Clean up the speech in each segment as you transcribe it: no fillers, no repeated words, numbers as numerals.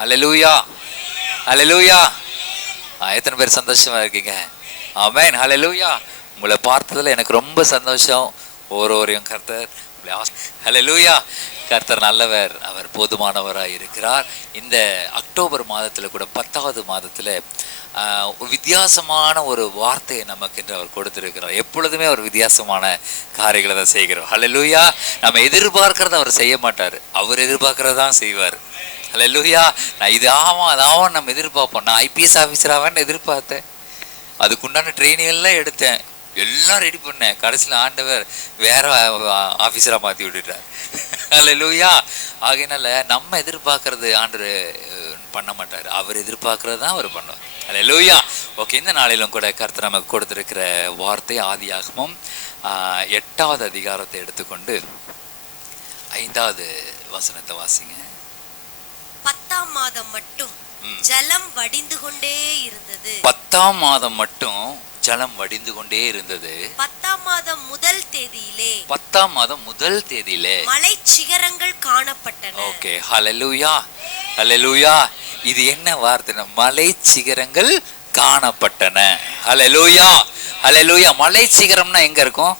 ஹல்லேலூயா, ஹல்லேலூயா. எத்தனை பேர் சந்தோஷமா இருக்கீங்க? ஆமென், ஹல்லேலூயா. உங்களை பார்த்ததுல எனக்கு ரொம்ப சந்தோஷம். ஒவ்வொருவரையும் கர்த்தர் ஹல்லேலூயா. கர்த்தர் நல்லவர், அவர் போதுமானவராக இருக்கிறார். இந்த அக்டோபர் மாதத்தில் கூட 10வது மாதத்தில் வித்தியாசமான ஒரு வார்த்தையை நமக்கு என்று அவர் கொடுத்திருக்கிறார். எப்பொழுதுமே அவர் வித்தியாசமான காரியங்களை தான் செய்கிறார். ஹல்லேலூயா. நம்ம எதிர்பார்க்கறத அவர் செய்ய மாட்டார், அவர் எதிர்பார்க்கறதான் செய்வார். ஹல்லேலூயா. நான் இது ஆகும் அது ஆகும் நம்ம எதிர்பார்ப்போம். நான் ஐபிஎஸ் ஆஃபீஸர் ஆவேன்னு எதிர்பார்த்தேன், அதுக்குண்டான ட்ரைனிங் எல்லாம் எடுத்தேன், எல்லாம் ரெடி பண்ணேன். கடைசியில் ஆண்டவர் வேற ஆஃபீஸராக மாற்றி விட்டுட்டார். ஹல்லேலூயா. ஆகையினால நம்ம எதிர்பார்க்கறது ஆண்டவர் பண்ண மாட்டார், அவர் எதிர்பார்க்கறது தான் அவர் பண்ணுவார். ஹல்லேலூயா. ஓகே, இந்த நாளிலும் கூட கர்த்தர் நமக்கு கொடுத்திருக்கிற வார்த்தை ஆதியாகமம் 8வது அதிகாரத்தை எடுத்துக்கொண்டு 5வது வசனத்தை வாசிங்க. 10ஆம் மாதம் மட்டும் ஜலம் வடிந்து கொண்டே இருந்தது. 10ஆம் மாதம் மட்டும் ஜலம் வடிந்து கொண்டே இருந்தது. 10ஆம் மாதம் முதல் தேதியிலே 10ஆம் மாதம் முதல் தேதியிலே மலை சிகரங்கள் காணப்பட்டன. ஓகே, ஹல்லேலூயா, ஹல்லேலூயா. இது என்ன வார்த்தை? மலை சிகரங்கள் காணப்பட்டன. ஹல்லேலூயா, ஹல்லேலூயா. மலை சிகரம்னா எங்க இருக்கும்?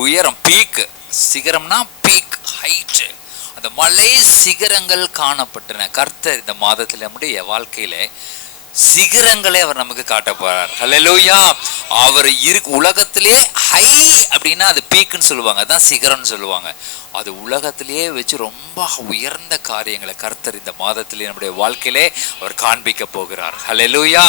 உயரம், பீக். சிகரம்னா peak, height. அந்த மலை சிகரங்கள் காணப்பட்டன. கர்த்தர் இந்த மாதத்தில் நம்முடைய வாழ்க்கையில சிகரங்களே அவர் நமக்கு காட்ட போறார். ஹல்லேலூயா. அவர் உலகத்திலே ஹை அப்படின்னா அது பீக்குன்னு சொல்லுவாங்க, அதான் சிகரம்னு சொல்லுவாங்க. அது உலகத்திலேயே வச்சு ரொம்ப உயர்ந்த காரியங்களை கர்த்தர் இந்த மாதத்திலே நம்முடைய வாழ்க்கையிலே அவர் காண்பிக்க போகிறார். ஹல்லேலூயா.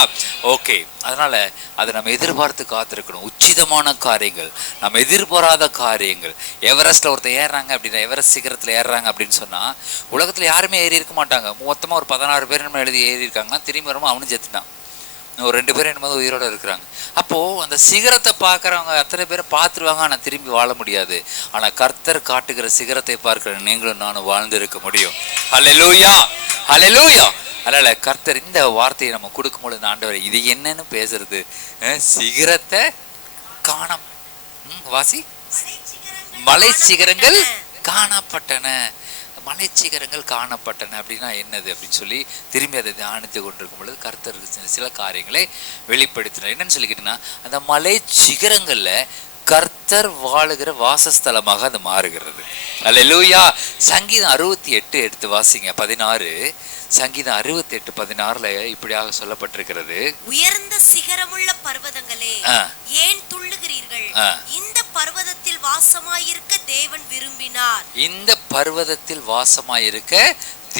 ஓகே, அதனால அதை நம்ம எதிர்பார்த்து காத்திருக்கணும். உச்சிதமான காரியங்கள், நம்ம எதிர்பாராத காரியங்கள். எவரெஸ்ட்ல ஒருத்தர் ஏறுறாங்க அப்படின்னா, எவரெஸ்ட் சிகரத்தில் ஏறுறாங்க அப்படின்னு சொன்னா உலகத்துல யாருமே ஏறி இருக்க மாட்டாங்க. மொத்தமா ஒரு 16 பேர் நம்ம எழுதி ஏறி இருக்காங்கன்னா, திரும்பி வரும்போது அவனும் செத்துட்டான், ஒரு 2 பேரும் என்னமோ உயிரோட இருக்கிறாங்க. அப்போ அந்த சிகரத்தை பார்க்குறவங்க அத்தனை பேரை பார்த்துருவாங்க, ஆனால் திரும்பி வாழ முடியாது. ஆனால் கர்த்தர் காட்டுகிற சிகரத்தை பார்க்கிற நீங்களும் நானும் வாழ்ந்து இருக்க முடியும். ஹல்லேலூயா, ஹல்லேலூயா. அதனால கர்த்தர் இந்த வார்த்தையை நம்ம கொடுக்கும்பொழுது, ஆண்டவர் இது என்னன்னு பேசுறது? சிகரத்தை காண வாசி, மலை சிகரங்கள் காணப்பட்டன. மலை சிகரங்கள் காணப்பட்டன அப்படின்னா என்னது அப்படின்னு சொல்லி திரும்பி அதை தியானித்து கொண்டிருக்கும் பொழுது கர்த்தர் சில காரியங்களை வெளிப்படுத்தினார். என்னன்னு சொல்லிக்கிட்டீங்கன்னா, அந்த மலை சிகரங்கள்ல கர்த்தர் வாழுகிற வாசஸ்தலமாக அது மாறுகிறது. ஹல்லேலூயா. சங்கீதம் 68 எடுத்து வாசிங்க, 16. சங்கீதம் 68:16 இப்படியாக சொல்லப்பட்டிருக்கிறது. உயர்ந்த சிகரமுள்ள பர்வதங்களே, ஏன் துள்ளுகிறீர்கள்? இந்த பர்வதத்தில் வாசமாயிருக்க தேவன் விரும்பினார். இந்த பர்வதத்தில் வாசமாயிருக்க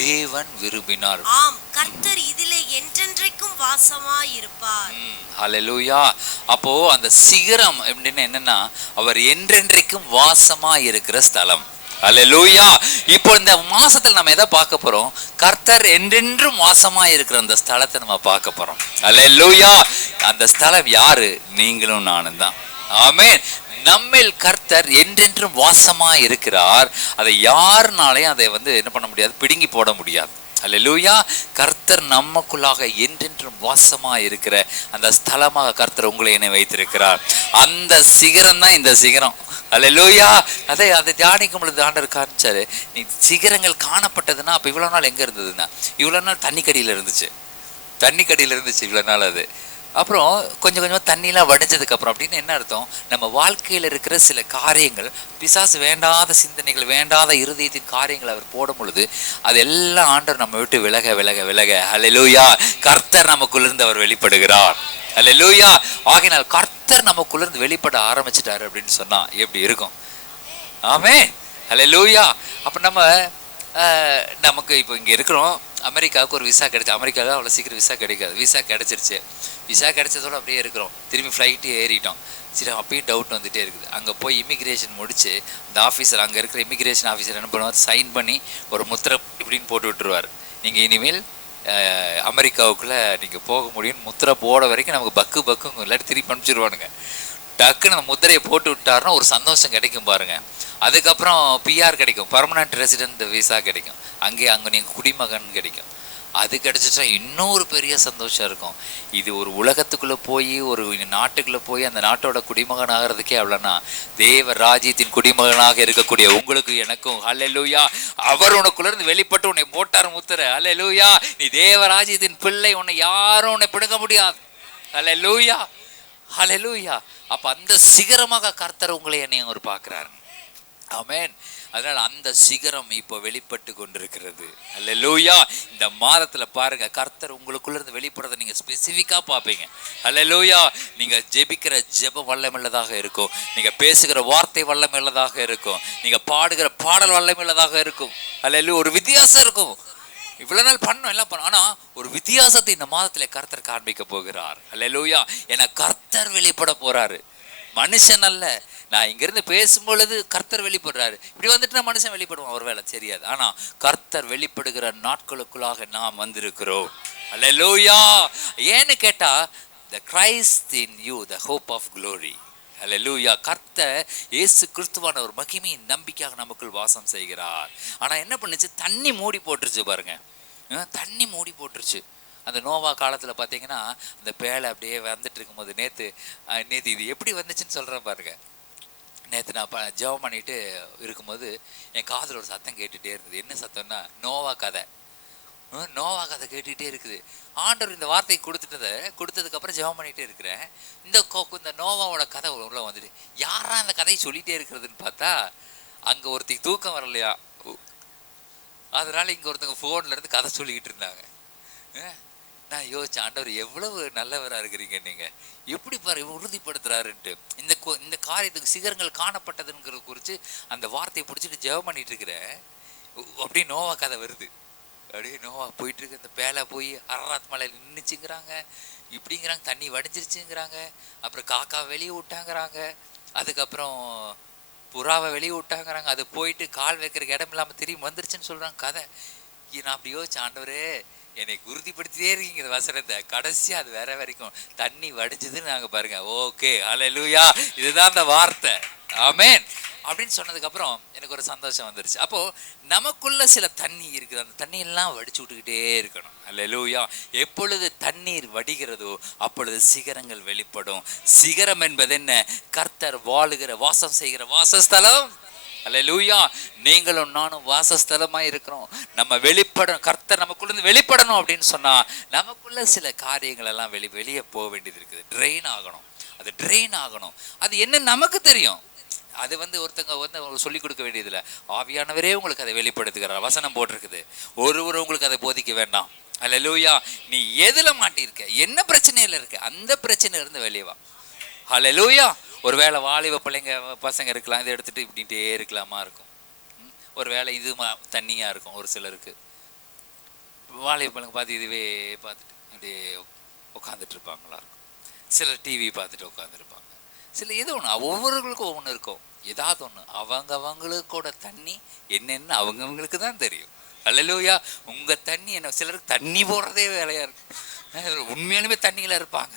தேவன் விரும்பினார். ஆம், கர்த்தர் இதிலே என்றென்றைக்கும் வாசமாயிருப்பார். ஹல்லேலூயா. அப்போ அந்த சிகரம் அப்படின்னு என்னன்னா, அவர் என்றென்றைக்கும் வாசமா இருக்கிற ஸ்தலம். ஹல்லேலூயா. இப்போ இந்த மாசத்துல நம்ம எதை பார்க்க போறோம்? கர்த்தர் என்றென்றும் வாசமா இருக்கிற அந்த ஸ்தலத்தை நம்ம பார்க்க போறோம். ஹல்லேலூயா. அந்த ஸ்தலம் யாரு? நீங்களும் நானும் தான். ஆமென். நம்மில் கர்த்தர் என்றென்றும் வாசமா இருக்கிறார். அதை யாருனாலையும் அதை என்ன பண்ண முடியாது, பிடுங்கி போட முடியாது. ஹல்லேலூயா. கர்த்தர் நமக்குள்ளாக என்றென்றும் வாசமா இருக்கிற அந்த ஸ்தலமாக கர்த்தர் உங்களை என்னை வைத்திருக்கிறார். அந்த சிகரம் தான் இந்த சிகரம். ஹல்லேலூயா. அதை தியானிக்கும் பொழுது ஆண்டவர் காமிச்சாரு, நீ சிகரங்கள் காணப்பட்டதுன்னா அப்ப இவ்வளவு நாள் எங்க இருந்ததுன்னா, இவ்வளவு நாள் தண்ணிக்கடியில இருந்துச்சு, தண்ணிக்கடியில இருந்துச்சு இவ்வளவு நாள். அது அப்புறம் கொஞ்சம் கொஞ்சமாக தண்ணியெலாம் வடிஞ்சதுக்கு அப்புறம் அப்படின்னு என்ன அர்த்தம்? நம்ம வாழ்க்கையில் இருக்கிற சில காரியங்கள், பிசாசு வேண்டாத சிந்தனைகள், வேண்டாத இருதயத்தின் காரியங்களை அவர் போடும் பொழுது அதெல்லாம் ஆண்டவர் நம்ம விட்டு விலக விலக விலக ஹல்லேலூயா கர்த்தர் நமக்குள்ளிருந்து அவர் வெளிப்படுகிறார். ஹல்லேலூயா. ஆகையினால் கர்த்தர் நமக்குள்ளிருந்து வெளிப்பட ஆரம்பிச்சிட்டாரு அப்படின்னு சொன்னா எப்படி இருக்கும்? ஆமென், ஹல்லேலூயா. அப்போ நமக்கு இப்போ இங்கே இருக்கிறோம், அமெரிக்காவுக்கு ஒரு விசா கிடைச்சி, அமெரிக்காவுக்கு அவ்வளோ சீக்கிரம் விசா கிடைக்காது. விசா கிடைச்சிருச்சு. விசா கிடைச்சதோடு அப்படியே இருக்கிறோம், திரும்பி ஃப்ளைட்டு ஏறிட்டோம். சரி, அப்பயும் டவுட் வந்துகிட்டே இருக்குது. அங்கே போய் இமிக்ரேஷன் முடிச்சு அந்த ஆஃபீஸர், அங்கே இருக்கிற இமிக்ரேஷன் ஆஃபீஸர் என்ன பண்ணுவார், சைன் பண்ணி ஒரு முத்திரை இப்படின்னு போட்டு விட்டுருவார். நீங்கள் இனிமேல் அமெரிக்காவுக்குள்ளே நீங்கள் போக முடியும்னு முத்திரை போட வரைக்கும் நமக்கு பக்குங்க, இல்லாட்டி திருப்பி அனுப்பிச்சிடுவானுங்க. டக்குன்னு அந்த முத்திரையை போட்டு விட்டாருன்னா ஒரு சந்தோஷம் கிடைக்கும் பாருங்கள். அதுக்கப்புறம் பிஆர் கிடைக்கும், பர்மனன்ட் ரெசிடென்ட் விசா கிடைக்கும், அங்கே நீங்கள் குடிமகன் கிடைக்கும். அது கிடைச்சிட்டா இன்னொரு பெரிய சந்தோஷம் இருக்கும். இது ஒரு உலகத்துக்குள்ளே போய் ஒரு நாட்டுக்குள்ளே போய் அந்த நாட்டோட குடிமகன் ஆகிறதுக்கே அவ்வளோனா, தேவ ராஜ்யத்தின் குடிமகனாக இருக்கக்கூடிய உங்களுக்கு எனக்கும் ஹல்லேலூயா, அவர் உனக்குள்ளேருந்து வெளிப்பட்டு உன்னை போட்டார் முத்திர. ஹல்லேலூயா, நீ தேவ ராஜ்யத்தின் பிள்ளை, உன்னை யாரும் உன்னை பிடுங்க முடியாது. ஹல்லேலூயா, ஹல்லேலூயா. அப்போ அந்த சிகரமாக கர்த்தர் உங்களை என்னையும் அவர் பார்க்குறாரு. ஆமென். அதனால அந்த சிகரம் இப்போ வெளிப்பட்டு கொண்டிருக்கிறது. அல்லேலூயா. இந்த மாதத்துல பாருங்க, கர்த்தர் உங்களுக்குள்ள இருந்து வெளிப்படுறதை நீங்க ஸ்பெசிஃபிக்கா பார்ப்பீங்க. அல்லேலூயா. நீங்க ஜெபிக்கிற ஜெபம் வல்லமையுள்ளதாக இருக்கும், நீங்க பேசுகிற வார்த்தை வல்லமையுள்ளதாக இருக்கும், நீங்க பாடுகிற பாடல் வல்லமையுள்ளதாக இருக்கும். அல்லேலூயா. ஒரு வித்தியாசம் இருக்கும். இவ்வளவு நாள் பண்ணோம் எல்லாம் பண்ணோம், ஆனா ஒரு வித்தியாசத்தை இந்த மாதத்துல கர்த்தர் காண்பிக்க போகிறார். அல்லேலூயா. ஏன்னா கர்த்தர் வெளிப்பட போறாரு, மனுஷன் அல்ல. நான் இங்கிருந்து பேசும்பொழுது கர்த்தர் வெளிப்படுறாரு, இப்படி வந்துட்டு மனுஷன் வெளிப்படுவான், ஒரு வேலை தெரியாது. ஆனா கர்த்தர் வெளிப்படுகிற நாட்களுக்குள்ளாக நாம் வந்திருக்கிறோம். அல்லேலூயா. ஏன்னு கேட்டா, the Christ in you, the hope of glory. அல்லேலூயா. கர்த்தர் இயேசு கிறிஸ்துவான ஒரு மகிமையின் நம்பிக்கையாக நமக்குள் வாசம் செய்கிறார். ஆனா என்ன பண்ணுச்சு, தண்ணி மூடி போட்டுருச்சு பாருங்க, தண்ணி மூடி போட்டுருச்சு. அந்த நோவா காலத்தில் பார்த்தீங்கன்னா அந்த பேலை அப்படியே வந்துட்டு இருக்கும்போது, நேற்று இது எப்படி வந்துச்சுன்னு சொல்கிறேன் பாருங்க. நேற்று நான் ஜெபம் பண்ணிட்டு இருக்கும்போது என் காதில் ஒரு சத்தம் கேட்டுகிட்டே இருந்தது. என்ன சத்தம்னா, நோவா கதை. நோவா கதை கேட்டுகிட்டே இருக்குது. ஆண்டவர் இந்த வார்த்தையை கொடுத்ததுக்கப்புறம் ஜெபம் பண்ணிகிட்டே இருக்கிறேன். இந்த நோவாவோட கதை உள்ள வந்துட்டு, யாரா அந்த கதையை சொல்லிகிட்டே இருக்கிறதுன்னு பார்த்தா, அங்கே ஒருத்திக்கு தூக்கம் வரலையா, அதனால இங்கே ஒருத்தங்க ஃபோனில் இருந்து கதை சொல்லிக்கிட்டு இருந்தாங்க. நான் யோசிச்சேன், ஆண்டவர் எவ்வளவு நல்லவராக இருக்கிறீங்க, நீங்கள் எப்படி பாரு உறுதிப்படுத்துறாருன்ட்டு. இந்த காரியத்துக்கு சிகரங்கள் காணப்பட்டதுங்கிறத குறித்து அந்த வார்த்தையை பிடிச்சிட்டு ஜெபம் பண்ணிட்டு இருக்கிறேன். அப்படியே நோவா கதை வருது. அப்படியே நோவா போயிட்டு இருக்கு. இந்த பேலை போய் அரராத் மலையில் நின்றுச்சுங்கிறாங்க, இப்படிங்கிறாங்க, தண்ணி வடிஞ்சிருச்சுங்கிறாங்க, அப்புறம் காக்கா வெளியே விட்டாங்கிறாங்க, அதுக்கப்புறம் புறாவை வெளியே விட்டாங்கிறாங்க, அது போயிட்டு கால் வைக்கிறதுக்கு இடம் இல்லாமல் திரும்பி வந்துருச்சுன்னு சொல்கிறாங்க கதை. நான் அப்படி யோசிச்சேன், ஆண்டவரே என்னை உறுதிப்படுத்திட்டே இருக்கீங்க இந்த வசனத்தை, கடைசியாக அது வேற வரைக்கும் தண்ணி வடிஞ்சதுன்னு நாங்கள் பாருங்க. ஓகே, ஹல்லேலூயா, இதுதான் அந்த வார்த்தை. ஆமென் அப்படின்னு சொன்னதுக்கப்புறம் எனக்கு ஒரு சந்தோஷம் வந்துருச்சு. அப்போது நமக்குள்ள சில தண்ணி இருக்குது, அந்த தண்ணியெல்லாம் வடிச்சு விட்டுக்கிட்டே இருக்கணும். ஹல்லேலூயா. எப்பொழுது தண்ணீர் வடிகிறதோ அப்பொழுது சிகரங்கள் வெளிப்படும். சிகரம் என்பது என்ன? கர்த்தர் வாழுகிற வாசம் செய்கிற வாசஸ்தலம். அல்லேலூயா. நீங்களும் நானும் வாசஸ்தலமா இருக்கிறோம். நம்ம வெளிப்படணும், கர்த்தர் நமக்குள்ள வெளிப்படணும் அப்படின்னு சொன்னா நமக்குள்ள சில காரியங்கள் எல்லாம் வெளியே போக வேண்டியது இருக்குது. ட்ரெயின் ஆகணும், அது ட்ரெயின் ஆகணும். அது என்ன நமக்கு தெரியும், அது ஒருத்தங்க சொல்லிக் கொடுக்க வேண்டியதில்லை. ஆவியானவரே உங்களுக்கு அதை வெளிப்படுத்துகிறார். வசனம் போட்டிருக்குது, ஒருவர் உங்களுக்கு அதை போதிக்க வேண்டாம். அல்லேலூயா. நீ எதுல மாட்டியிருக்க, என்ன பிரச்சனையில இருக்க, அந்த பிரச்சனையில இருந்து வெளியே வா. அல்லேலூயா. ஒரு வேளை வாலிப பிள்ளைங்க பசங்க இருக்கலாம், இதை எடுத்துகிட்டு இப்படின்ட்டே இருக்கலாமா இருக்கும். ஒரு வேளை இது தண்ணியாக இருக்கும். ஒரு சிலருக்கு வாலிப பிள்ளைங்க பார்த்து இதுவே பார்த்துட்டு அப்படியே உட்காந்துட்டு இருப்பாங்களா இருக்கும். சிலர் டிவி பார்த்துட்டு உட்காந்துருப்பாங்க. சில எது ஒன்று, ஒவ்வொருவர்களுக்கும் ஒவ்வொன்று இருக்கும். ஏதாவது ஒன்று அவங்களுக்கோட தண்ணி என்னென்னு அவங்களுக்கு தான் தெரியும். அல்லேலூயா. உங்கள் தண்ணி என்ன, சிலருக்கு தண்ணி போடுறதே வேலையாக இருக்கும். உண்மையாலுமே தண்ணியில் இருப்பாங்க.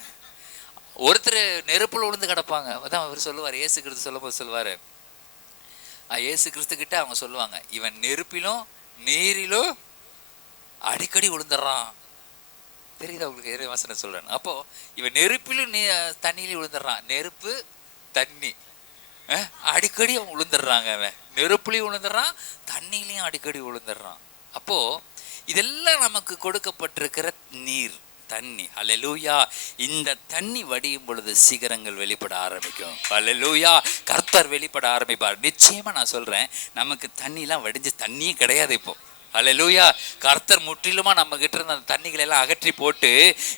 ஒருத்தர் நெருப்புல விழுந்து கிடப்பாங்க. அதான் அவர் சொல்லுவார், இயேசு கிறிஸ்து சொல்லும்போது சொல்லுவார், இயேசு கிறிஸ்து கிட்ட அவங்க சொல்லுவாங்க, இவன் நெருப்பிலும் நீரிலும் அடிக்கடி விழுந்துடுறான். தெரியுதா உங்களுக்கு? ஏற வசனம் சொல்றேன். அப்போ இவன் நெருப்பிலும் தண்ணியிலும் விழுந்துடுறான். நெருப்பு தண்ணி அடிக்கடி அவன் விழுந்துடுறாங்க. அவன் நெருப்புலையும் விழுந்துடுறான், தண்ணியிலையும் அடிக்கடி விழுந்துடுறான். அப்போ இதெல்லாம் நமக்கு கொடுக்கப்பட்டிருக்கிற நீர், தண்ணி. அல்லேலூயா. இந்த தண்ணி வடியும் பொழுது சிகரங்கள் வெளிப்பட ஆரம்பிக்கும். அல்லேலூயா. கர்த்தர் வெளிப்பட ஆரம்பிப்பார். நிச்சயமா நான் சொல்றேன், நமக்கு தண்ணிலாம் வடிஞ்சு தண்ணியே கிடையாது இப்போ. அல்லேலூயா. கர்த்தர் முற்றிலுமா நம்ம கிட்ட இருந்த அந்த தண்ணிகளை எல்லாம் அகற்றி போட்டு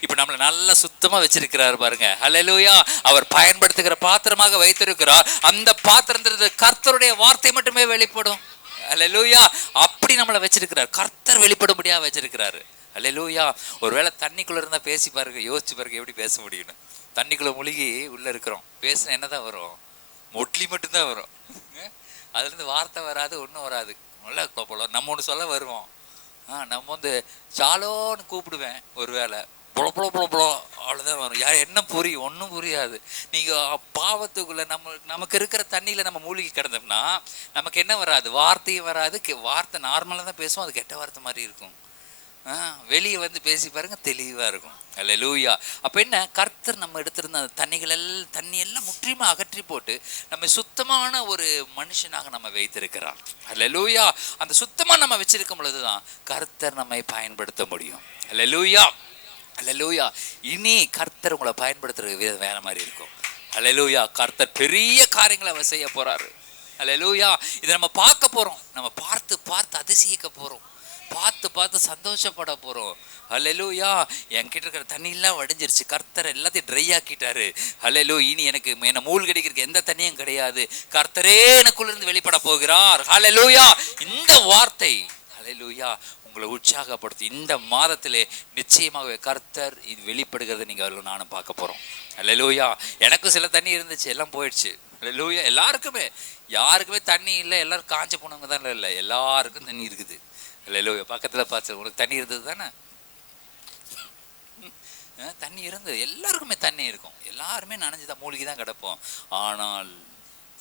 இப்போ நம்மளை நல்லா சுத்தமா வச்சிருக்கிறார் பாருங்க. அல்லேலூயா. அவர் பயன்படுத்துகிற பாத்திரமாக வைத்திருக்கிறார். அந்த பாத்திரத்திலிருந்து கர்த்தருடைய வார்த்தை மட்டுமே வெளிப்படும். அல்லேலூயா. அப்படி நம்மளை வச்சிருக்கிறார். கர்த்தர் வெளிப்படும்படியா வச்சிருக்கிறாரு. அல்லேலூயா. ஒருவேளை தண்ணிக்குள்ள இருந்தா பேசி பாருங்க, யோசிச்சு பாருங்க எப்படி பேச முடியும்னு. தண்ணிக்குள்ள முழுகி உள்ள இருக்கிறோம், பேசுனா என்னதான் வரும்? மொட்லி மட்டும்தான் வரும். அதுல இருந்து வார்த்தை வராது, ஒன்றும் வராது. நல்லா போல நம்ம ஒன்று சொல்ல வருவோம். நம்ம சாலோன்னு கூப்பிடுவேன், ஒருவேளை புல புல புல புல அவ்வளோதான் வரும். யார் என்ன புரியும்? ஒன்றும் புரியாது. நீங்கள் பாவத்துக்குள்ள நமக்கு இருக்கிற தண்ணியில் நம்ம மூழ்கி கிடந்தோம்னா நமக்கு என்ன வராது? வார்த்தையும் வராது. வார்த்தை நார்மலாக தான் பேசுவோம், அது கெட்ட வார்த்தை மாதிரி இருக்கும். வெளியே வந்து பேசி பாருங்க, தெளிவா இருக்கும். அல்லேலூயா. அப்ப என்ன, கர்த்தர் நம்ம எடுத்திருந்த அந்த தண்ணி எல்லாம் முற்றிலுமா அகற்றி போட்டு நம்ம சுத்தமான ஒரு மனுஷனாக நம்ம வைத்திருக்கிறார். அல்லேலூயா. அந்த சுத்தமா நம்ம வச்சிருக்கும் பொழுதுதான் கர்த்தர் நம்மை பயன்படுத்த முடியும். அல்லேலூயா. அல்லேலூயா. இனி கர்த்தர் உங்களை பயன்படுத்துற விதம் வேற மாதிரி இருக்கும். அல்லேலூயா. கர்த்தர் பெரிய காரியங்களை அவர் செய்ய போறாரு. அல்லேலூயா. இதை நம்ம பார்க்க போறோம். நம்ம பார்த்து பார்த்து அதிசயிக்க போறோம். பார்த்து பார்த்து சந்தோஷப்பட போறோம். அல்லேலூயா. என்கிட்ட இருக்கிற தண்ணி எல்லாம் வடிஞ்சிருச்சு, கர்த்தர் எல்லாத்தையும் ட்ரை ஆக்கிட்டாரு. அல்லேலூயா. இனி எனக்கு என்ன மூழ்கடிக்கிறதுக்கு எந்த தண்ணியும் கிடையாது, கர்த்தரே எனக்குள்ள இருந்து வெளிப்பட போகிறார். அல்லேலூயா. இந்த வார்த்தை அல்லேலூயா உங்களை உற்சாகப்படுத்தி இந்த மாதத்திலே நிச்சயமாகவே கர்த்தர் இது வெளிப்படுகிறத நீங்க நானும் பார்க்க போறோம். அல்லேலூயா. எனக்கும் சில தண்ணி இருந்துச்சு, எல்லாம் போயிடுச்சு. அல்லேலூயா. எல்லாருக்குமே, யாருக்குமே தண்ணி இல்லை, எல்லாரும் காஞ்ச போனவங்க தான் இல்லை, எல்லாருக்கும் தண்ணி இருக்குது. அல்லேலூயா. பக்கத்தில் பார்த்து, உனக்கு தண்ணி இருந்தது தானே? தண்ணி இருந்தது, எல்லாருக்குமே தண்ணி இருக்கும், எல்லாருமே நனைஞ்சுதான் மூழ்கி தான் கிடப்போம். ஆனால்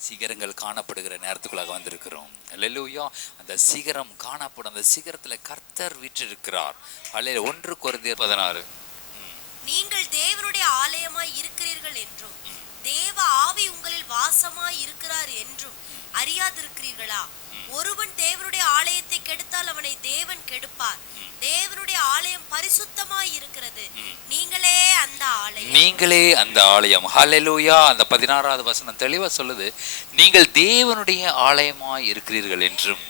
சிகரங்கள் காணப்படுகிற நேரத்துக்குள்ளாக வந்திருக்கிறோம். அல்லேலூயா. அந்த சிகரம் காணப்படும், அந்த சிகரத்தில் கர்த்தர் வீற்றிருக்கிறார். அல்லேலூயா. 1 கொரிந்தியர் 16. நீங்கள் தேவனுடைய ஆலயமாய் இருக்கிறீர்கள் என்றும் தேவ ஆவி உங்களில் வாசமாய் இருக்கிறார் என்றும் அறியாதிருக்கிறீர்களா? ஒருவன் தேவனுடைய ஆலயத்தை கெடுத்தால் அவனை தேவன் கெடுப்பார். தேவனுடைய ஆலயம் பரிசுத்தமாய் இருக்கிறது, நீங்களே அந்த ஆலயம். நீங்களே அந்த ஆலயம். ஹல்லேலூயா. அந்த 16வது வசனம் தெளிவா சொல்லுது, நீங்கள் தேவனுடைய ஆலயமாய் இருக்கிறீர்கள் என்றும்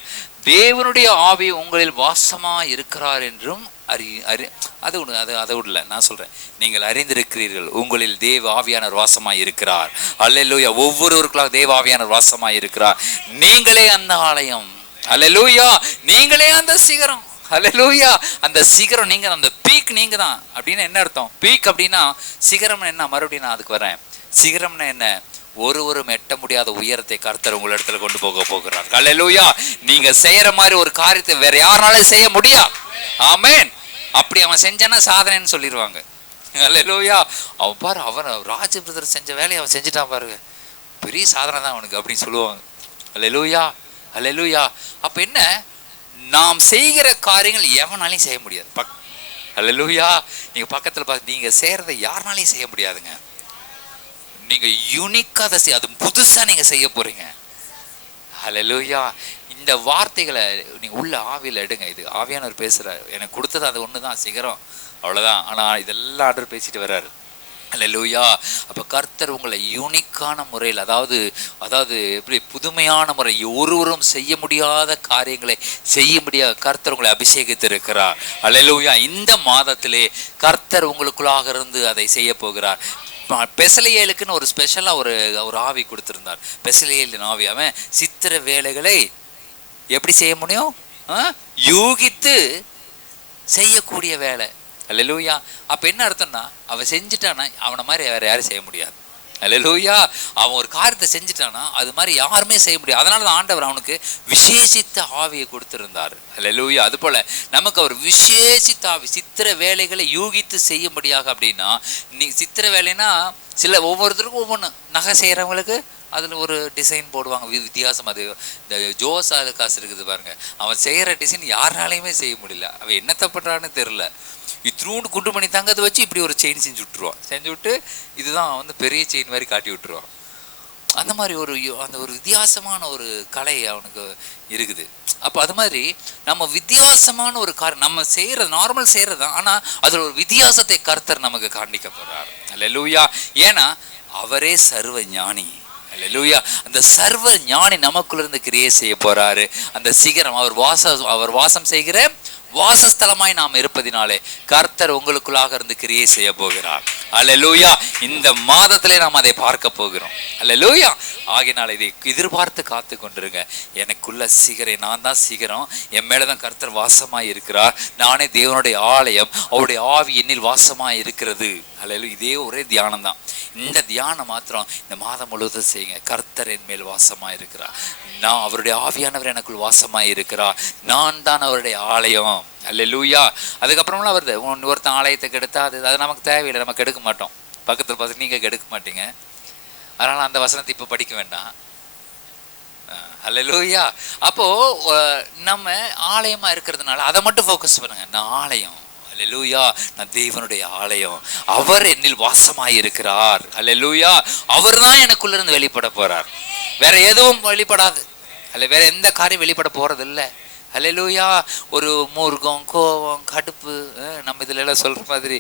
தேவனுடைய ஆவி உங்களில் வாசமாய் இருக்கிறார் என்றும் அதை விடல, நான் சொல்றேன், நீங்கள் அறிந்திருக்கிறீர்கள் உங்களில் தேவ ஆவியானவர் வாசமாய் இருக்கிறார். அல்லேலூயா. ஒவ்வொருவருக்குள்ளாக தேவ ஆவியானவர் வாசமாய் இருக்கிறார். நீங்களே அந்த ஆலயம். அல்லேலூயா. நீங்களே அந்த சிகரம். அல்லேலூயா. அந்த சிகரம் நீங்க, அந்த பீக் நீங்க தான். அப்படின்னு என்ன அர்த்தம்? பீக் அப்படின்னா சிகரம் என்ன? மறுபடியும் நான் அதுக்கு வரேன். சிகரம்னா என்ன? ஒருவரும் எட்ட முடியாத உயரத்தை கர்த்தர் உங்கள் இடத்துல கொண்டு போக போகிறார். அல்லேலூயா. நீங்க செய்யற மாதிரி ஒரு காரியத்தை வேற யாராலும் செய்ய முடியாது. ஆமென். அப்படி அவன் செஞ்சானா சாதனைன்னு சொல்லிடுவாங்க. அல்லேலூயா. அவன் பாரு, அவன் ராஜ பிரதர் செஞ்ச வேலையை அவன் செஞ்சுட்டான் பாருங்க, பெரிய சாதனை தான் அவனுக்கு அப்படின்னு சொல்லுவாங்க. அல்லேலூயா. அல்லேலூயா. அப்ப என்ன, நாம் செய்கிற காரியங்கள் எவனாலையும் செய்ய முடியாது. அல்லேலூயா. நீங்க பக்கத்துல பார்த்து, நீங்க செய்யறதை யாருனாலையும் செய்ய முடியாதுங்க. நீங்க யூனிக்கா அதை அது புதுசா நீங்க செய்ய போறீங்க. அல்லேலூயா. இந்த வார்த்தைகளை நீங்க உள்ள ஆவியில எடுங்க. இது ஆவியானவர் பேசுறாரு. எனக்கு கொடுத்தது அது ஒண்ணுதான், சிகரம், அவ்வளவுதான். ஆனா இதெல்லாம் ஆர்டர் பேசிட்டு வர்றாரு. அல்லேலூயா. அப்ப கர்த்தர் உங்களை யூனிக்கான முறையில், அதாவது எப்படி புதுமையான முறை, ஒருவரும் செய்ய முடியாத காரியங்களை செய்ய முடியாத கர்த்தர் உங்களை அபிஷேகித்திருக்கிறார். அல்லேலூயா. இந்த மாதத்திலே கர்த்தர் உங்களுக்குள்ளாக இருந்து அதை செய்ய போகிறார். பெசலேயேலுக்குன்னு ஒரு ஸ்பெஷலாக ஒரு ஆவி கொடுத்துருந்தார். பெசலேயேலின் ஆவி. அவன் சித்திர வேலைகளை எப்படி செய்ய முடியும்? யூகித்து செய்யக்கூடிய வேலை. அல்லேலூயா. அப்போ என்ன அர்த்தம்னா, அவன் செஞ்சுட்டானா அவனை மாதிரி வேற யாரும் செய்ய முடியாது. அல்லேலூயா. அவன் ஒரு காரியத்தை செஞ்சுட்டானா அது மாதிரி யாருமே செய்ய முடியாது. அதனால தான் ஆண்டவர் அவனுக்கு விசேஷித்த ஆவியை கொடுத்திருந்தார். அல்லேலூயா. அது போல நமக்கு அவர் விசேஷித்த ஆவி, சித்திர வேலைகளை யூகித்து செய்யும்படியாக. அப்படின்னா நீ சித்திர வேலைன்னா சில ஒவ்வொருத்தருக்கும் ஒவ்வொன்று, நகை செய்கிறவங்களுக்கு அதில் ஒரு டிசைன் போடுவாங்க வித்தியாசம். அது இந்த ஜோசா காசு இருக்குது பாருங்க, அவன் செய்கிற டிசைன் யாருனாலையுமே செய்ய முடியல. அவன் என்னத்தை பண்ணுறான்னு தெரில. இத்தினூண்டு குண்டு பண்ணி தங்கத்தை வச்சு இப்படி ஒரு செயின் செஞ்சு விட்டுருவான். செஞ்சு விட்டு இதுதான் பெரிய செயின் மாதிரி காட்டி விட்டுருவான். அந்த மாதிரி அந்த ஒரு வித்தியாசமான ஒரு கலை அவனுக்கு இருக்குது. அப்போ அது மாதிரி நம்ம வித்தியாசமான ஒரு காரியம் நம்ம செய்கிறது, நார்மல் செய்கிறது தான், ஆனால் அதில் ஒரு வித்தியாசத்தை கர்த்தர் நமக்கு காண்பிக்க போகிறார். அல்லேலூயா. ஏன்னா அவரே சர்வ ஞானி. அல்லேலூயா. அந்த சர்வ ஞானி நமக்குள்ளிருந்து கிரியை செய்ய போறாரு. அந்த சிகரம் அவர் வாசம் செய்கிற வாசஸ்தலமாய் நாம் இருப்பதினாலே கர்த்தர் உங்களுக்குள்ளாக இருந்து கிரியை செய்ய போகிறார். அல்லேலூயா. இந்த மாதத்திலே நாம் அதை பார்க்க போகிறோம். அல்லேலூயா. ஆகினால இதை எதிர்பார்த்து காத்து கொண்டிருங்க. எனக்குள்ள சிகரம், நான் தான் சிகரம், என் மேலதான் கர்த்தர் வாசமாய் இருக்கிறார், நானே தேவனுடைய ஆலயம், அவருடைய ஆவி என்னில் வாசமாய் இருக்கிறது. அல்லேலூயா. இதே ஒரே தியானம் தான். இந்த தியானம் மாத்திரம் இந்த மாதம் முழுவதும் செய்யுங்க. கர்த்தர் என் மேல் வாசமாய் இருக்கிறார், நான் அவருடைய ஆவியானவர் எனக்குள் வாசமாய் இருக்கிறார், நான் தான் அவருடைய ஆலயம். அல்லேலூயா. அதுக்கப்புறம்லாம் வருது, ஒருத்தன் ஆலயத்தை கெடுத்தா அது நமக்கு தேவையில்லை, நம்ம கெடுக்க மாட்டோம். பக்கத்தில் பார்த்து நீங்கள் கெடுக்க மாட்டீங்க, அதனால் அந்த வசனத்தை இப்போ படிக்க வேண்டாம். ஹல்லேலூயா. அப்போ நம்ம ஆலயமா இருக்கிறதுனால அதை மட்டும் ஃபோக்கஸ் பண்ணுங்க. நான் ஆலயம், ஹல்லேலூயா, நான் தேவனுடைய ஆலயம், அவர் என்னில் வாசமாய் இருக்கிறார், ஹல்லேலூயா, அவர் தான் எனக்குள்ள இருந்து வெளிப்பட போறார். வேற எதுவும் வெளிப்படாது, அல்ல வேற எந்த காரியம் வெளிப்பட போறது இல்லை. ஹல்லேலூயா. ஒரு மூர்க்கம், கோபம், கடுப்பு, நம்ம இதுல எல்லாம் சொல்ற மாதிரி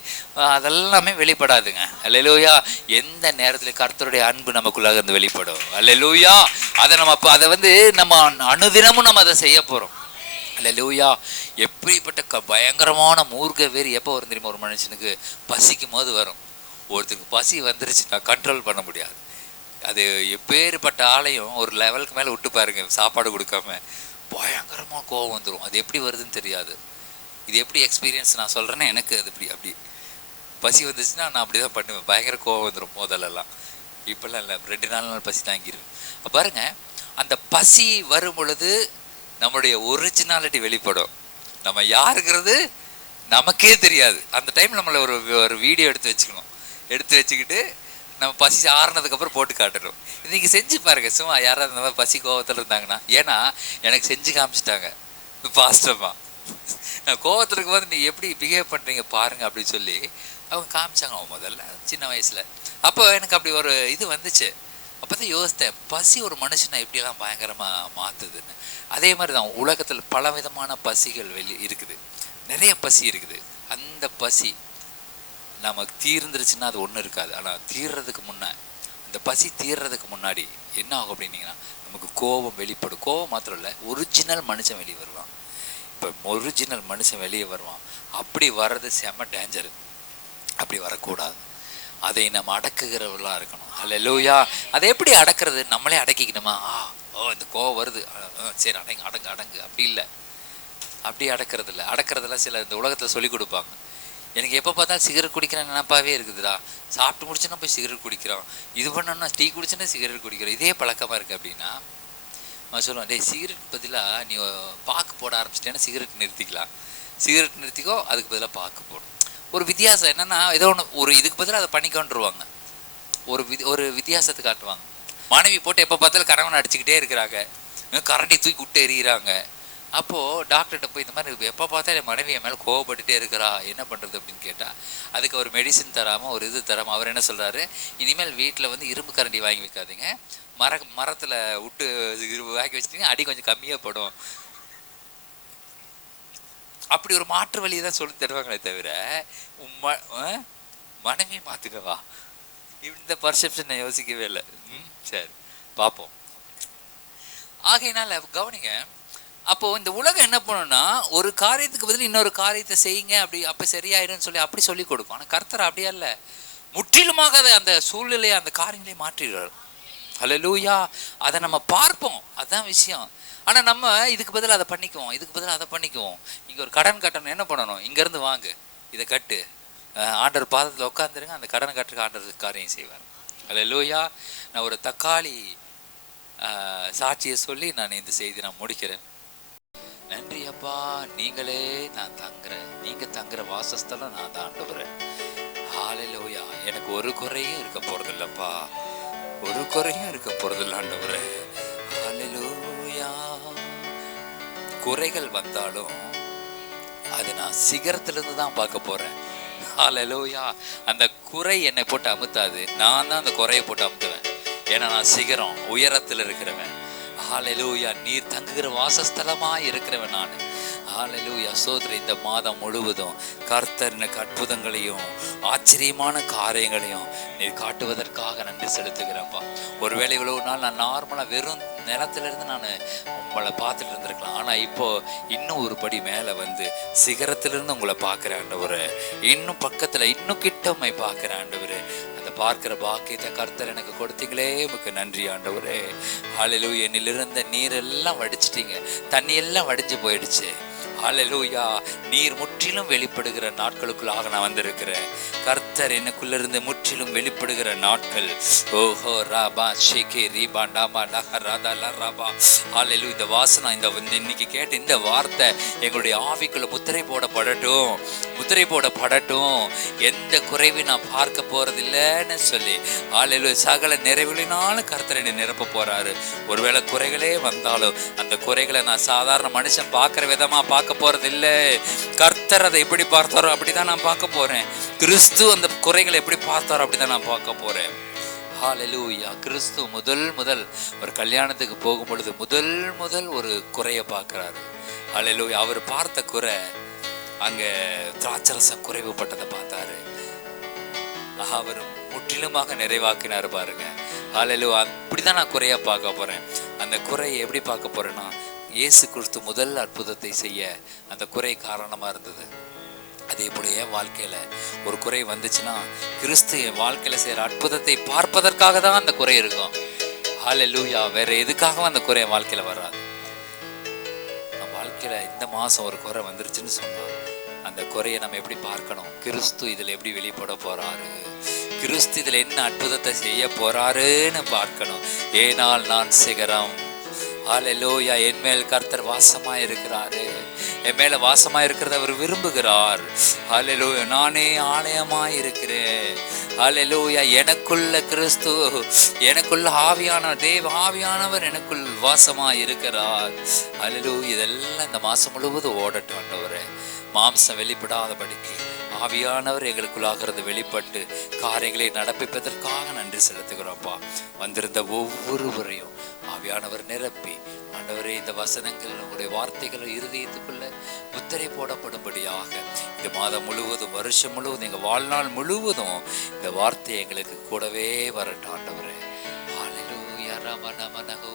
அதெல்லாமே வெளிப்படாதுங்க. ஹல்லேலூயா. எந்த நேரத்துல கர்த்தருடைய அன்பு நமக்குள்ளாக இருந்து வெளிப்படும். ஹல்லேலூயா. அதை நம்ம அனுதினமும் நம்ம அதை செய்ய போறோம். ஹல்லேலூயா. எப்படிப்பட்ட பயங்கரமான மூர்க்க வேறு எப்போ வரும் தெரியுமா? ஒரு மனுஷனுக்கு பசிக்கும் போது வரும். ஒருத்தருக்கு பசி வந்துருச்சுன்னா கண்ட்ரோல் பண்ண முடியாது. அது எப்பேற்பட்ட ஆலயம் ஒரு லெவலுக்கு மேலே விட்டு பாருங்க, சாப்பாடு கொடுக்காம பயங்கரமாக கோவம் வந்துடும். அது எப்படி வருதுன்னு தெரியாது. இது எப்படி எக்ஸ்பீரியன்ஸ் நான் சொல்கிறேன்னா, எனக்கு அது அப்படி பசி வந்துச்சுன்னா நான் அப்படி தான் பண்ணுவேன். பயங்கர கோவம் வந்துடும் முதல்லலாம். இப்போல்லாம் இல்லை, 2-4 நாள் பசி தாங்கிடும். பாருங்க, அந்த பசி வரும் பொழுது நம்மளுடைய ஒரிஜினாலிட்டி வெளிப்படும். நம்ம யாருங்கிறது நமக்கே தெரியாது. அந்த டைம் நம்மளை ஒரு வீடியோ எடுத்து வச்சுக்கணும். எடுத்து வச்சுக்கிட்டு நம்ம பசி ஆறுனதுக்கப்புறம் போட்டு காட்டுறோம். இன்றைக்கி செஞ்சு பாருங்க, சும்மா யாராவது இந்த மாதிரி பசி கோவத்தில் இருந்தாங்கன்னா. ஏன்னா எனக்கு செஞ்சு காமிச்சிட்டாங்க பாஸ்டமா, நான் கோவத்தில் இருக்கும்போது நீங்கள் எப்படி பிஹேவ் பண்ணுறீங்க பாருங்க அப்படின்னு சொல்லி அவங்க காமிச்சாங்க முதல்ல சின்ன வயசில். அப்போ எனக்கு அப்படி ஒரு இது வந்துச்சு. அப்போ தான் யோசித்தேன், பசி ஒரு மனுஷனை எப்படியெல்லாம் பயங்கரமாக மாற்றுதுன்னு. அதே மாதிரி தான் உலகத்தில் பல விதமான பசிகள் இருக்குது, நிறைய பசி இருக்குது. அந்த பசி நமக்கு தீர்ந்துருச்சுன்னா அது ஒன்றும் இருக்காது. ஆனால் தீர்றதுக்கு முன்னே, இந்த பசி தீர்றதுக்கு முன்னாடி என்ன ஆகும் அப்படின்னீங்கன்னா, நமக்கு கோபம் வெளிப்படும். கோபம் மாத்திரம் இல்லை, ஒரிஜினல் மனுஷன் வெளியே வருவான். இப்போ ஒரிஜினல் மனுஷன் வெளியே வருவான். அப்படி வர்றது செம்ம டேஞ்சரு. அப்படி வரக்கூடாது. அதை நம்ம அடக்குகிறவர்களாக இருக்கணும். ஹல்லேலூயா. அதை எப்படி அடக்கிறது? நம்மளே அடக்கிக்கணுமா? இந்த கோவம் வருது, சரி அடங்கு அப்படி இல்லை. அப்படி அடக்கிறது இல்லை. அடக்கிறதெல்லாம் சில இந்த உலகத்தில் சொல்லி கொடுப்பாங்க. எனக்கு எப்போ பார்த்தாலும் சிகரெட் குடிக்கிறேன் நினப்பாவே இருக்குதுடா. சாப்பிட்டு முடிச்சுன்னா போய் சிகரெட் குடிக்கிறோம், இது பண்ணோன்னா டீ குடிச்சுன்னா சிகரெட் குடிக்கிறோம், இதே பழக்கமாக இருக்குது அப்படின்னா நான் சொல்லுவேன், டேய் சிகரெட் பதிலாக நீ பாக்கு போட ஆரம்பிச்சிட்டேன்னா சிகரெட் நிறுத்திக்கலாம். சிகரெட் நிறுத்திக்கோ, அதுக்கு பதிலாக பாக்கு போடும். ஒரு வித்தியாசம் என்னென்னா, ஏதோ ஒரு இதுக்கு பதிலாக அதை பண்ணிக்கொண்டுருவாங்க. ஒரு வித்தியாசத்தை காட்டுவாங்க. மனைவி போட்டு எப்போ பார்த்தாலும் கணவனை அடிச்சுக்கிட்டே இருக்கிறாங்க, கரண்டி தூக்கி விட்டு எறிகிறாங்க. அப்போது டாக்டர்கிட்ட போய் இந்த மாதிரி எப்போ பார்த்தா என் மனைவி என் மேலே கோவப்பட்டுட்டே இருக்கிறா, என்ன பண்ணுறது அப்படின்னு கேட்டால், அதுக்கு ஒரு மெடிசன் தராமல் ஒரு இது தராமல் அவர் என்ன சொல்கிறாரு, இனிமேல் வீட்டில் இரும்பு கரண்டி வாங்கி வைக்காதீங்க, மரத்தில் விட்டு வாங்கி வச்சிட்டிங்கன்னா அடி கொஞ்சம் கம்மியாக படும். அப்படி ஒரு மாற்று வழியை தான் சொல்லி தருவாங்களே தவிர மனைவி மாற்றுக்கவா, இந்த பர்செப்ஷன் நான் யோசிக்கவே இல்லை. சரி பார்ப்போம். ஆகையினால கவனிங்க, அப்போது இந்த உலகம் என்ன பண்ணணும்னா, ஒரு காரியத்துக்கு பதில் இன்னொரு காரியத்தை செய்யுங்க, அப்போ சரியாயிடும்னு சொல்லி அப்படி சொல்லி கொடுக்கும். ஆனால் கர்த்தர் அப்படியா இல்லை, முற்றிலுமாக அதை அந்த சூழ்நிலையை அந்த காரியங்களை மாற்றிடுறார். ஹல்லேலூயா. அதை நம்ம பார்ப்போம், அதுதான் விஷயம். ஆனால் நம்ம இதுக்கு பதில் அதை பண்ணிக்குவோம், இதுக்கு பதில் அதை பண்ணிக்குவோம். இங்கே ஒரு கடன் கட்டணும், என்ன பண்ணணும், இங்கேருந்து வாங்கு, இதை கட்டு, ஆண்டவர் பாதத்தில் உட்காந்துருங்க, அந்த கடன் கட்டுறதுக்கு ஆண்டவர் காரியம் செய்வார். ஹல்லேலூயா. நான் ஒரு தக்காளி சாட்சியை சொல்லி நான் இந்த செய்தி நான் முடிக்கிறேன். நன்றி அப்பா, நீங்களே நான் தங்குறேன், நீங்க தங்குற வாசஸ்தலம் நான் தான் ஆண்டவரே. ஹல்லேலூயா. எனக்கு ஒரு குறையும் இருக்க போறதில்லப்பா, ஒரு குறையும் இருக்க போறதில்ல ஆண்டவரே. ஹல்லேலூயா. குறைகள் வந்தாலும் அது நான் சிகரத்திலிருந்து தான் பார்க்க போறேன். ஹல்லேலூயா. அந்த குறை என்னை போட்டு அமுத்தாது, நான் தான் அந்த குறையை போட்டு அமுத்துவேன். ஏன்னா நான் சிகரம், உயரத்தில் இருக்கிறவன். ஹல்லேலூயா. நீர் தங்குகிற வாசஸ்தலமாய் இருக்கிறவன் நான். ஹல்லேலூயா. சோதரி, இந்த மாதம் முழுவதும் கர்த்தர் எனக்கு அற்புதங்களையும் ஆச்சரியமான காரியங்களையும் நீர் காட்டுவதற்காக நன்றி செலுத்துகிறப்பா. ஒருவேளை இவ்வளவு நாள் நான் நார்மலாக வெறும் நிலத்திலிருந்து நான் உங்களை பார்த்துட்டு இருந்திருக்கலாம். ஆனால் இப்போ இன்னும் ஒரு படி மேலே சிகரத்திலிருந்து உங்களை பார்க்குறேன் ஆண்டவரே. இன்னும் பக்கத்தில் இன்னும் கிட்ட உம்மை பார்க்குறேன் ஆண்டவரே. அந்த பார்க்கிற பாக்கியத்தை கர்த்தர் எனக்கு கொடுத்தீங்களே, உமக்கு நன்றி ஆண்டவரே. ஹல்லேலூயா. என்னிலிருந்த நீரெல்லாம் வடிச்சிட்டீங்க, தண்ணி எல்லாம் வடிஞ்சு போயிடுச்சு. ஹல்லேலூயா. நீர் முற்றிலும் வெளிப்படுகிற நாட்களுக்குள்ளாக நான் வந்திருக்கிறேன். கர்த்தர் எனக்குள்ள இருந்து முற்றிலும் வெளிப்படுகிற நாட்கள். ஓஹோ ராபா ஷேகே ரீபா டாபா லஹராதா லராபா. ஹல்லேலூயா. இந்த வாசனை, இந்த இன்னைக்கு கேட்ட இந்த வார்த்தை எங்களுடைய ஆவிக்குள்ள முத்திரை போடப்படட்டும். முத்திரை போடப்படட்டும், எந்த குறைவையும் நான் பார்க்க போறதில்லைன்னு சொல்லி ஹல்லேலூயா சகல நிறைவுகளினாலும் கர்த்தர் என்னை நிரப்ப போறாரு. ஒருவேளை குறைகளே வந்தாலும் அந்த குறைகளை நான் சாதாரண மனுஷன் பார்க்குற விதமா பார்க்க போறதில்லை. கர்த்தர் அதை எப்படி பார்த்தாரோ அப்படிதான் நான் பார்க்க போறேன். கிறிஸ்து அந்த குறைகளை எப்படி பார்த்தாரோ அப்படிதான் நான் பார்க்க போறேன். ஹல்லேலூயா. கிறிஸ்து முதல் ஒரு கல்யாணத்துக்கு போகும் பொழுது முதல் ஒரு குறையை பார்க்கிறாரு. ஹல்லேலூயா. அவர் பார்த்த குறை அங்க திராட்சரசம் குறைவுபட்டதை பார்த்தாரு. அவர் முற்றிலுமாக நிறைவாக்கினார் பாருங்க. ஹல்லேலூயா. அப்படிதான் நான் குறையா பார்க்க போறேன். அந்த குறையை எப்படி பார்க்க போறேன்னா, இயேசு கிறிஸ்து முதல் அற்புதத்தை செய்ய அந்த குறை காரணமா இருந்தது. அதே போல என் வாழ்க்கையில ஒரு குறை வந்துச்சுன்னா, கிறிஸ்து என் வாழ்க்கையில செய்யற அற்புதத்தை பார்ப்பதற்காக தான் அந்த குறை இருக்கும். ஹல்லேலூயா. வேற எதுக்காகவும் அந்த குறை என் வாழ்க்கையில வராது. என் வாழ்க்கையில இந்த மாசம் ஒரு குறை வந்துருச்சுன்னு சொன்னா, அந்த குறையை நம்ம எப்படி பார்க்கணும்? கிறிஸ்து இதுல எப்படி வெளிப்பட போறாரு, கிறிஸ்து இதுல என்ன அற்புதத்தை செய்ய போறாருன்னு பார்க்கணும். ஏனால் நான் சிகரம். ஹல்லேலூயா. என் மேல் கர்த்தர் வாசமா இருக்கிறாரு. என் மேல வாசமா இருக்கிறத அவர் விரும்புகிறார். ஹல்லேலூயா. நானே ஆலயமாய் இருக்கிறேன். ஹல்லேலூயா. எனக்குள்ள கிறிஸ்து, எனக்குள்ள ஆவியானவர் எனக்குள் வாசமா இருக்கிறார். ஹல்லேலூயா. இதெல்லாம் இந்த மாசம் முழுவதும் ஓடட்டும் ஆண்டவரே. மாம்சம் வெளிப்படாதபடிக்கு ஆவியானவர் எங்களுக்குள்ளாகிறது வெளிப்பட்டு காரியங்களை நடப்பிப்பதற்காக நன்றி செலுத்துகிறோம்ப்பா. வந்திருந்த ஒவ்வொருவரையும் ஆவியானவர் நிரப்பி ஆண்டவரே, இந்த வசனங்கள் உங்களுடைய வார்த்தைகள் இருதயத்துக்குள்ள முத்திரை போடப்படும்படியாக இந்த மாதம் முழுவதும், வருஷம் முழுவதும், எங்கள் வாழ்நாள் முழுவதும் இந்த வார்த்தை எங்களுக்கு கூடவே வரட்டும் ஆண்டவரே. ஹல்லேலூயா. ரமணமனகோ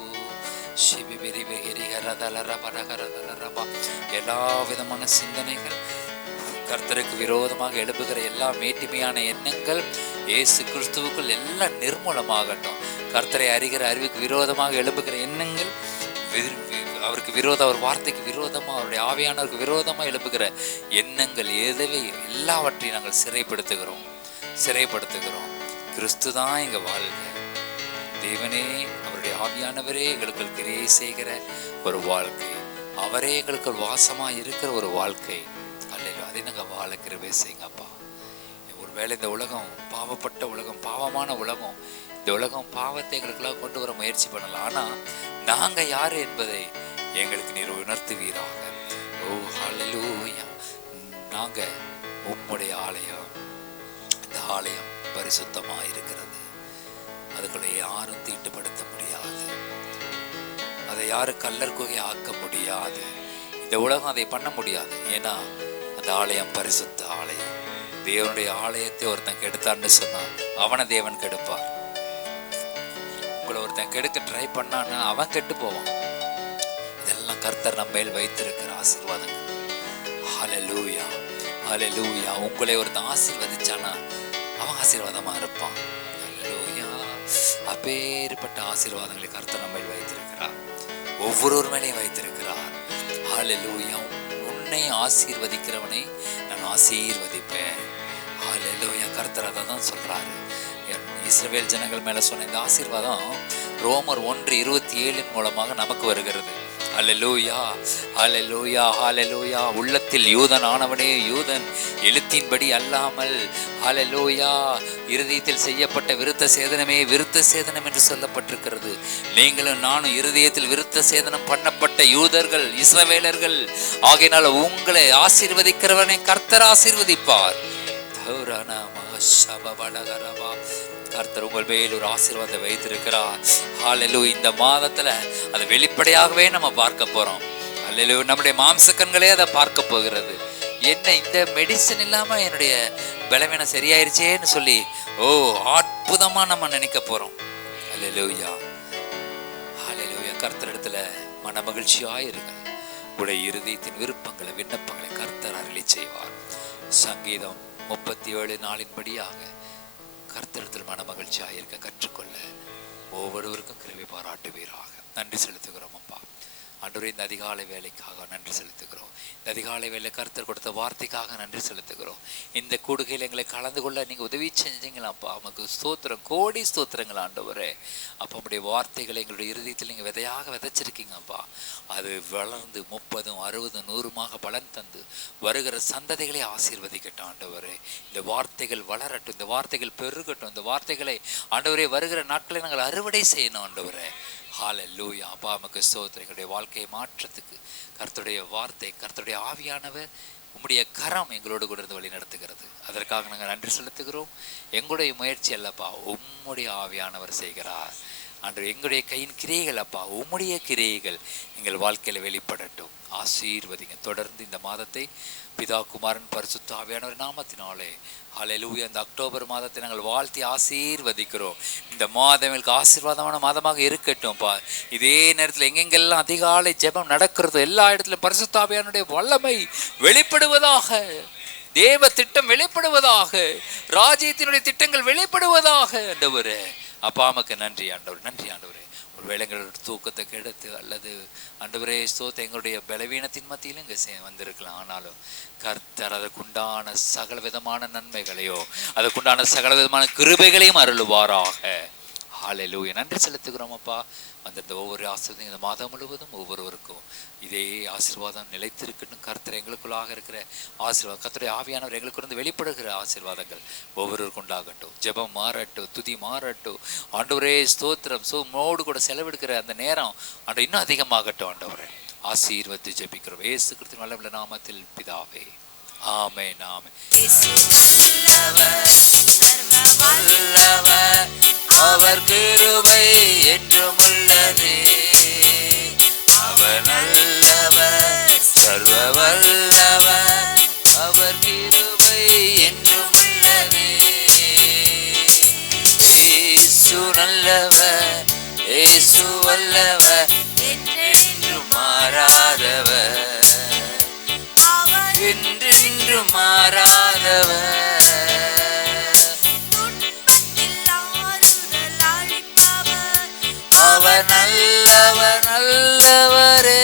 எல்லா விதமான சிந்தனைகள், கர்த்தருக்கு விரோதமாக எழுப்புகிற எல்லா மேட்டிமையான எண்ணங்கள் இயேசு கிறிஸ்துவுக்குள் எல்லாம் நிர்மூலமாகட்டும். கர்த்தரை அறிகிற அறிவுக்கு விரோதமாக எழுப்புகிற எண்ணங்கள், அவருக்கு விரோதம், அவர் வார்த்தைக்கு விரோதமா, அவருடைய ஆவியானவருக்கு விரோதமா எழுப்புகிற எண்ணங்கள் எதுவே எல்லாவற்றையும் நாங்கள் சிறைப்படுத்துகிறோம். கிறிஸ்து தான் எங்க வாழ்க்கை. தேவனே, அவருடைய ஆவியானவரே எங்களுக்குள் கிரியை செய்கிற ஒரு வாழ்க்கை, அவரே எங்களுக்கு வாசமா இருக்கிற ஒரு வாழ்க்கை. அல்லேலூயா. அதை நாங்கள் வாழ கிருபை செய்யுங்கப்பா. ஒருவேளை இந்த உலகம் பாவப்பட்ட உலகம், பாவமான உலகம், இந்த உலகம் பாவத்தை எங்களுக்குள்ளாக கொண்டு வர முயற்சி பண்ணலாம். ஆனா நாங்க யாரு என்பதை எங்களுக்கு நீர் உணர்த்துவீராக. ஓ ஹல்லேலூயா. நாங்க உம்முடைய ஆலயம். இந்த ஆலயம் பரிசுத்தமா இருக்கிறது. அதுக்குள்ள யாரும் தீட்டுப்படுத்த முடியாது. அதை யாரும் கல்லர் குகை ஆக்க முடியாது. இந்த உலகம் அதை பண்ண முடியாது. ஏன்னா அந்த ஆலயம் பரிசுத்த ஆலயம். தேவனுடைய ஆலயத்தை ஒருத்தன் கெடுத்தான்னு சொன்னா அவனை தேவன் கெடுப்பார். உங்களை ஒருத்தன் கெடுக்க ட்ரை பண்ணான்னா அவன் கெட்டு போவான். இதெல்லாம் கர்த்தர் நம்ம மேல் வைத்திருக்கிற ஆசீர்வாதங்கள். ஹல்லேலூயா. ஹல்லேலூயா. உங்களை ஒருத்தன் ஆசீர்வதிச்சானா அவன் ஆசீர்வாதமா இருப்பான். ஹல்லேலூயா. அப்பேற்பட்ட ஆசீர்வாதங்களை கர்த்தர் நம்ம மேல் வைத்திருக்கிறார். ஒவ்வொரு மேலையும் வைத்திருக்கிறார். ஹல்லேலூயா. உன்னை ஆசீர்வதிக்கிறவனை நான் ஆசீர்வதிப்பேன். ஹல்லேலூயா. கர்த்தர் அதை தான் சொல்றாரு. இஸ்ரவேல் ஜனங்கள் மேல சொன்ன இந்த ஆசீர்வாதம் ரோமர் 1:27 மூலமாக நமக்கு வருகிறது. ஹல்லேலூயா. ஹல்லேலூயா. ஹல்லேலூயா. உள்ளத்தில் யூதன் ஆனவனே யூதன், எழுத்தின்படி அல்லாமல். ஹல்லேலூயா. இருதயத்தில் செய்யப்பட்ட விருத்த சேதனமே விருத்த சேதனம் என்று சொல்லப்பட்டிருக்கிறது. நீங்களும் நானும் இருதயத்தில் விருத்த சேதனம் பண்ணப்பட்ட யூதர்கள், இஸ்ரவேலர்கள். ஆகையினால உங்களை ஆசீர்வதிக்கிறவனை கர்த்தர் ஆசீர்வதிப்பார். கர்த்தர் உங்கள் மேல் ஒரு ஆசீர்வாதத்தை வைத்திருக்கிறார். ஹல்லேலூயா. இந்த மாதத்துல அதை வெளிப்படையாகவே நம்ம பார்க்க போறோம். ஹல்லேலூயா. நம்முடைய மாம்ச கண்களே அதை பார்க்க போகிறது. என்ன இந்த மெடிசன் இல்லாம என்னுடைய பலவீனம் சரியாயிருச்சேன்னு சொல்லி அற்புதமா நம்ம நினைக்க போறோம். ஹல்லேலூயா. ஹல்லேலூயா. கர்த்தர் இடத்துல மன மகிழ்ச்சியாயிருங்க. உடைய இருதயத்தின் விருப்பங்களை, விண்ணப்பங்களை கர்த்தர் அருளி செய்வார். சங்கீதம் 37:4 கர்த்தரிடத்தில் மன மகிழ்ச்சியாக இருக்க கற்றுக்கொள்ள ஒவ்வொருவருக்கும் கிருபை பாராட்டுவீராக. நன்றி செலுத்துகிறோம் அப்பா. ஆண்டவரே, இந்த அதிகாலை வேலைக்காக நன்றி செலுத்துகிறோம். இந்த அதிகாலை வேலை கர்த்தர் கொடுத்த வார்த்தைக்காக நன்றி செலுத்துகிறோம். இந்த கூடுகையில் எங்களை கலந்து கொள்ள நீங்கள் உதவி செஞ்சீங்களாப்பா, நமக்கு ஸ்தோத்திரம், கோடி ஸ்தோத்திரங்கள் ஆண்டவரே. அப்போ நம்முடைய வார்த்தைகளை எங்களுடைய இருதயத்தில் நீங்கள் விதையாக விதைச்சிருக்கீங்கப்பா. அது வளர்ந்து 30, 60, 100 பலன் தந்து வருகிற சந்ததிகளை ஆசீர்வதிக்கட்டும் ஆண்டவரே. இந்த வார்த்தைகள் வளரட்டும், இந்த வார்த்தைகள் பெருகட்டும், இந்த வார்த்தைகளை ஆண்டவரே வருகிற நாட்களை நாங்கள் அறுவடை செய்யணும் ஆண்டவரே. ஹல்லேலூயா. அப்பா நமக்கு ஸ்தோத்திரம். எங்களுடைய வாழ்க்கையை மாற்றத்துக்கு கர்த்தருடைய வார்த்தை, கர்த்தருடைய ஆவியானவர், உம்முடைய கரம் எங்களோடு கூட இருந்து வழி நடத்துகிறது. அதற்காக நாங்கள் நன்றி செலுத்துகிறோம். எங்களுடைய முயற்சி அல்லப்பா, உம்முடைய ஆவியானவர் செய்கிறார். அன்று எங்களுடைய கையின் கிரியைகள் அப்பா, உம்முடைய கிரியைகள் எங்கள் வாழ்க்கையில் வெளிப்படட்டும். ஆசீர்வதிங்க. தொடர்ந்து இந்த மாதத்தை பிதா, குமாரன், பரிசுத்த ஆவியானவர் நாமத்தினாலே ஹல்லேலூயா. இந்த அக்டோபர் மாதத்தை நாங்கள் வாழ்த்தி ஆசீர்வதிக்கிறோம். இந்த மாதம் எங்களுக்கு ஆசீர்வாதமான மாதமாக இருக்கட்டும்ப்பா. இதே நேரத்தில் எங்கெங்கெல்லாம் அதிகாலை ஜெபம் நடக்கிறதோ எல்லா இடத்துலையும் பரிசுத்த ஆவியானுடைய வல்லமை வெளிப்படுவதாக, தேவ திட்டம் வெளிப்படுவதாக, ராஜ்யத்தினுடைய திட்டங்கள் வெளிப்படுவதாக ஆண்டவரே. அப்பா நமக்கு நன்றி ஆண்டவர், நன்றி ஆண்டவரே. ஒருவேளை எங்களோட தூக்கத்தை கெடுத்து அல்லது ஆண்டவரே ஸ்தோத்திரம் எங்களுடைய பலவீனத்தின் மத்தியிலும் இங்கே வந்திருக்கலாம். ஆனாலும் கர்த்தர் அதற்குண்டான சகல விதமான நன்மைகளையோ அதற்குண்டான சகல விதமான கிருபைகளையும் அருளுவாராக. ஹல்லேலூயா. நன்றி செலுத்துகிறோம் அப்பா. அந்த ஒவ்வொரு ஆசீர்வாதம் இந்த மாதம் முழுவதும் ஒவ்வொருவருக்கும் இதே ஆசீர்வாதம் நிலைத்திருக்கட்டும். கர்த்தர் எங்களுக்குள்ளாக இருக்கிற ஆசீர்வாதம், கர்த்தருடைய ஆவியானவர் எங்களுக்குருந்து வெளிப்படுகிற ஆசீர்வாதங்கள் ஒவ்வொருவருக்கும் உண்டாகட்டும். ஜெபம் மாறட்டும், துதி மாறட்டும் ஆண்டவரே. ஸ்தோத்திரம். மோடு கூட செலவெடுக்கிற அந்த நேரம் ஆண்டு இன்னும் அதிகமாகட்டும் ஆண்டவரே. ஆசீர்வதித்து ஜெபிக்கிறோம் இயேசு கிறிஸ்துவின் வல்லமையுள்ள நாமத்தில் பிதாவே. ஆமென், ஆமென். அவர் கிருபை என்றும் உள்ளதே. அவர் நல்லவர், சர்வ வல்லவர். அவர் கிருபை என்றும் உள்ளதே. இயேசு நல்லவர், இயேசு வல்லவர், என்றென்றும் மாறாதவர், என்றென்றும் மாறாதவர். அவர் நல்லவர், நல்லவரே.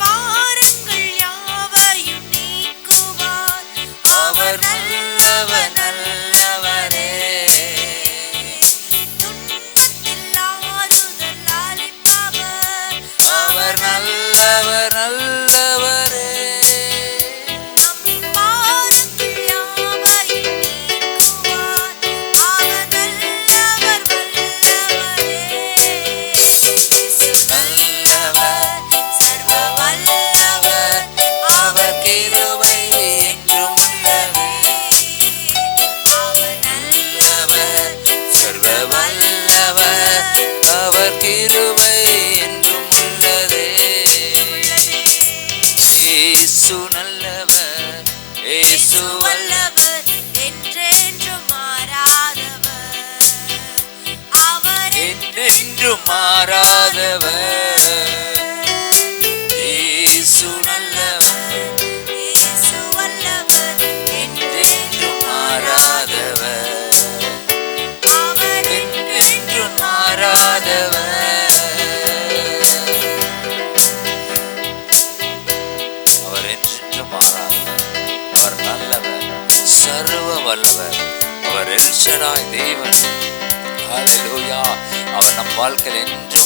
பாரங்கள் யாவையும் நீக்குவார். அவர் நல்லவர், நல்லவரே. துன்பத்தில் ஆறுதல் அளிப்பவர். அவர் நல்லவர், நல்லவரே. பாரங்கள் யாவையும் நீக்குவார். அவர் நல்லவர், மாறாதவர். இயேசு நல்லவர், இயேசு வல்லவர், என்றென்றும் மாறாதவர். அவர் என்றென்றும் மாறாதவர். அவர் என்றென்றும் மாறாதவர். அவர் நல்லவர், சர்வ வல்லவர். அவர் எல் ஷடாய் தேவன். ஹல்லேலூயா. அவர் நம் வாழ்க்கையில் என்று